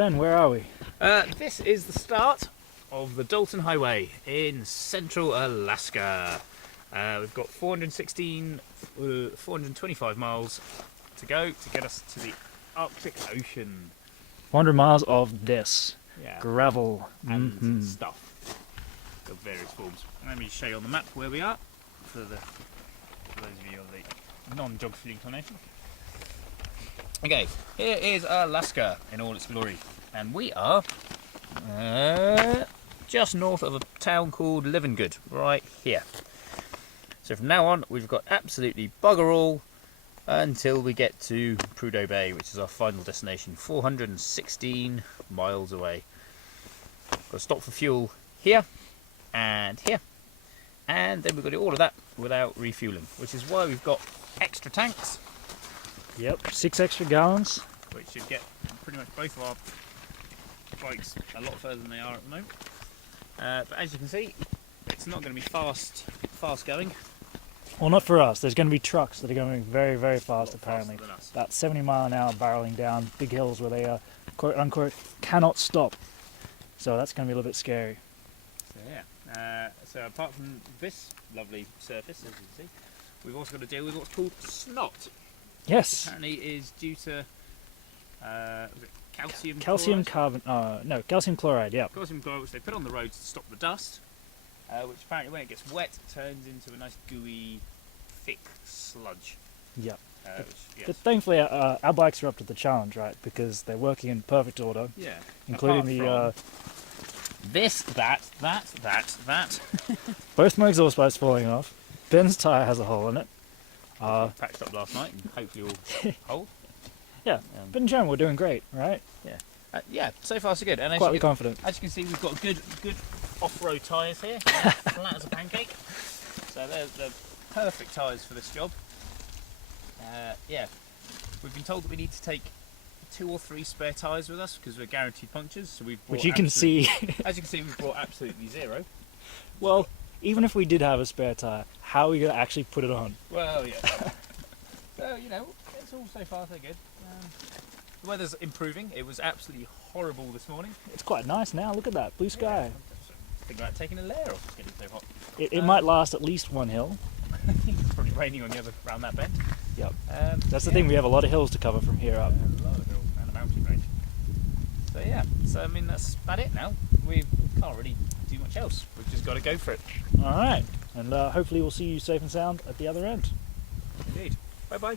Ben, where are we? This is the start of the Dalton Highway in central Alaska. We've got 425 miles to go to get us to the Arctic Ocean. 400 miles of this. Yeah. Gravel. And stuff of various forms. Let me show you on the map where we are for those of you of the non-geography inclination. Okay, here is Alaska in all its glory, and we are just north of a town called Livingood, right here. So from now on, we've got absolutely bugger all until we get to Prudhoe Bay, which is our final destination, 416 miles away. Got to stop for fuel here, and then we've got to do all of that without refueling, which is why we've got extra tanks. Yep, 6 extra gallons. Which should get pretty much both of our bikes a lot further than they are at the moment. But as you can see, it's not going to be fast going. Well, not for us. There's going to be trucks that are going very, very fast, apparently. Faster than us. About 70 mile an hour barreling down big hills where they, quote unquote, cannot stop. So that's going to be a little bit scary. So yeah. So apart from this lovely surface, as you can see, we've also got to deal with what's called snot. Yes. Apparently is due to was it calcium Calcium chloride, yeah. Calcium chloride, which they put on the road to stop the dust, which apparently when it gets wet turns into a nice gooey, thick sludge. Yeah. Yes. But thankfully our bikes are up to the challenge, right? Because they're working in perfect order. Yeah. Including Apart this, that. Both my exhaust pipes falling off. Ben's tyre has a hole in it. Patched up last night and hopefully will hold. Yeah, but in general we're doing great, right? Yeah. Yeah, so far so good. And Quite confident. As you can see, we've got good off-road tyres here, flat as a pancake. So they're the perfect tyres for this job. Yeah, we've been told that we need to take 2 or 3 spare tyres with us because we're guaranteed punctures. So we've brought, which you can see. As you can see, we've brought absolutely 0. Well, even if we did have a spare tyre, how are we going to actually put it on? Well, yeah. So, you know, it's all so far so good. The weather's improving. It was absolutely horrible this morning. It's quite nice now. Look at that blue sky. Yeah, thinking about taking a layer off. It's getting so hot. It might last at least one hill. It's probably raining on the other around that bend. Yep. That's the thing. We have a lot of hills to cover from here up. A lot of hills and a mountain range. So yeah. So I mean that's about it now. We can't really do much else. We've just got to go for it. All right. And hopefully we'll see you safe and sound at the other end. Indeed. Bye bye.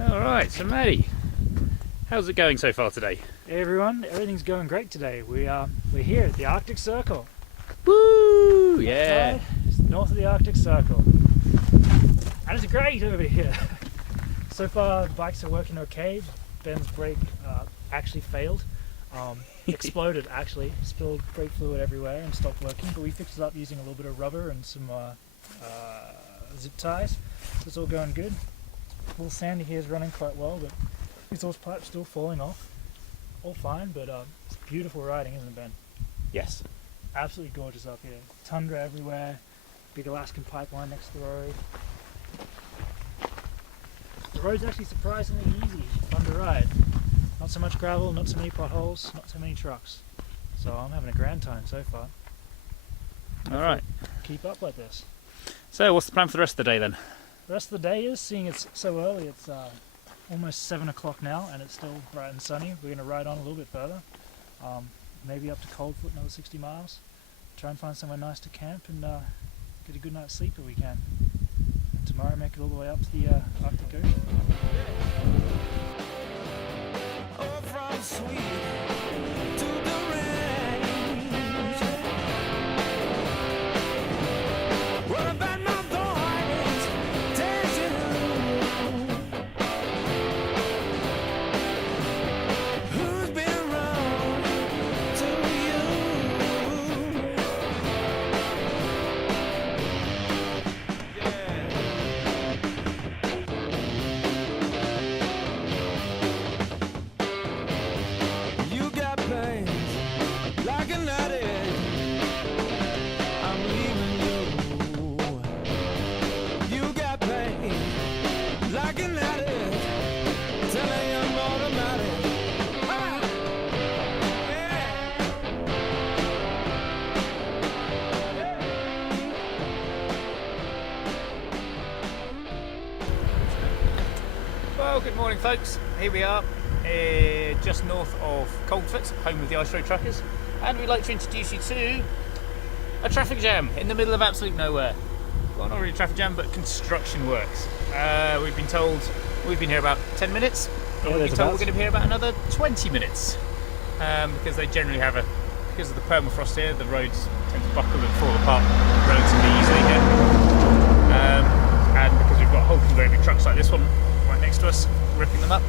Alright, so Maddie, how's it going so far today? Hey everyone, everything's going great today. We're here at the Arctic Circle. Woo! Yeah! It's north of the Arctic Circle. And it's great over here. So far, bikes are working okay. Ben's brake actually failed. Exploded actually, spilled brake fluid everywhere and stopped working, but we fixed it up using a little bit of rubber and some zip ties. So it's all going good. Little Sandy here is running quite well, but exhaust pipe's still falling off. All fine, but it's beautiful riding, isn't it, Ben? Yes. Absolutely gorgeous up here. Tundra everywhere, big Alaskan pipeline next to the road. The road's actually surprisingly easy, fun to ride. Not so much gravel, not so many potholes, not so many trucks. So I'm having a grand time so far. Alright. Keep up like this. So what's the plan for the rest of the day then? The rest of the day is, seeing it's so early, it's almost 7 o'clock now and it's still bright and sunny. We're going to ride on a little bit further, maybe up to Coldfoot, another 60 miles. Try and find somewhere nice to camp and get a good night's sleep if we can. And tomorrow make it all the way up to the Arctic Ocean. Oh, from sweet to the range. What about my boys dancing alone? Who's been wrong to you? Yeah. Well, good morning, folks. Here we are, just north of Coldfoot, home of the Ice Road Truckers, and we'd like to introduce you to a traffic jam in the middle of absolute nowhere. Well, not really a traffic jam, but construction works. We've been told we've been here about 10 minutes, and Yeah, we've been told we're there's going to be here about another 20 minutes, because they generally have because of the permafrost here, the roads tend to buckle and fall apart relatively easily here. And because we've got a whole few very big trucks like this one right next to us, ripping them up,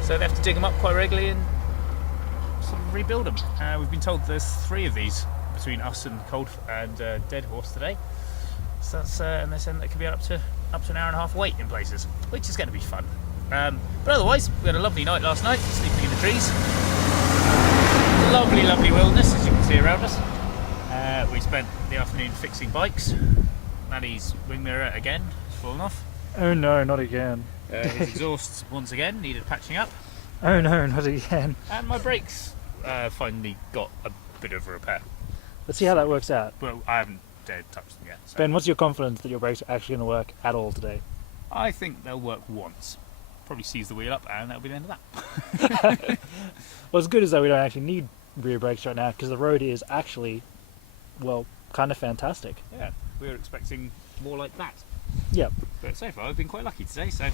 so they have to dig them up quite regularly and sort of rebuild them. We've been told there's 3 of these between us and Dead Horse today, so that's and they're saying that could be up to an hour and a half wait in places, which is going to be fun. But otherwise, we had a lovely night last night, sleeping in the trees. Lovely, lovely wilderness, as you can see around us. We spent the afternoon fixing bikes. Maddie's wing mirror again has fallen off. Oh no, not again. His exhausts once again needed patching up. Oh no, not again. And my brakes finally got a bit of a repair. Let's see how that works out. But I haven't dared touch them yet. So Ben, what's your confidence that your brakes are actually going to work at all today? I think they'll work once. Probably seize the wheel up and that'll be the end of that. What's good is that we don't actually need rear brakes right now because the road is actually, well, kind of fantastic. Yeah, we were expecting more like that. Yep. But so far I've been quite lucky today, so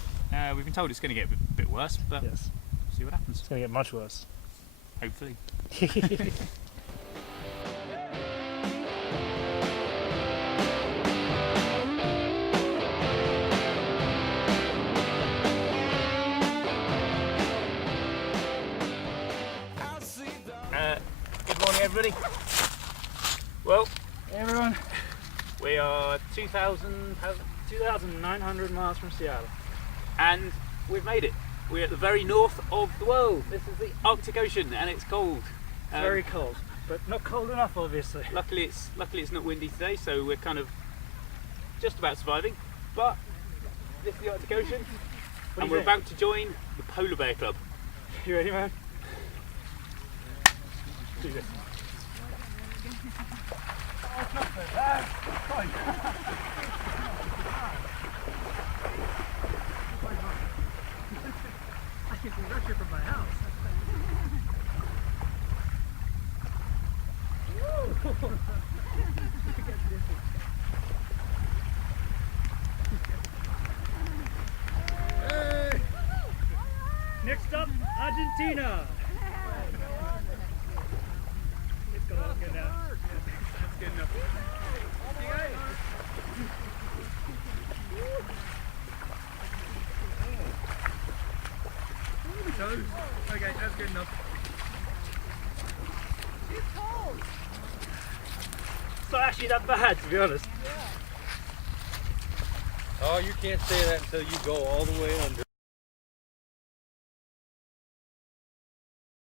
we've been told it's going to get a bit worse, but Yes. see what happens. It's going to get much worse. Hopefully. Good morning, everybody. Well, Hey everyone, we are 2,900 miles from Seattle. and we've made it. We're at the very north of the world. This is the Arctic Ocean, and it's cold. Very cold, but not cold enough, obviously. Luckily, it's not windy today, so we're kind of just about surviving. But this is the Arctic Ocean, and we're about to join the Polar Bear Club. You ready, man? Do this. From my house. Hey. Next up, Argentina. It's got all good now. That's good enough. You guys. Toes. Okay, that's good enough. It's cold. It's not actually that bad, to be honest. Oh, you can't say that until you go all the way under.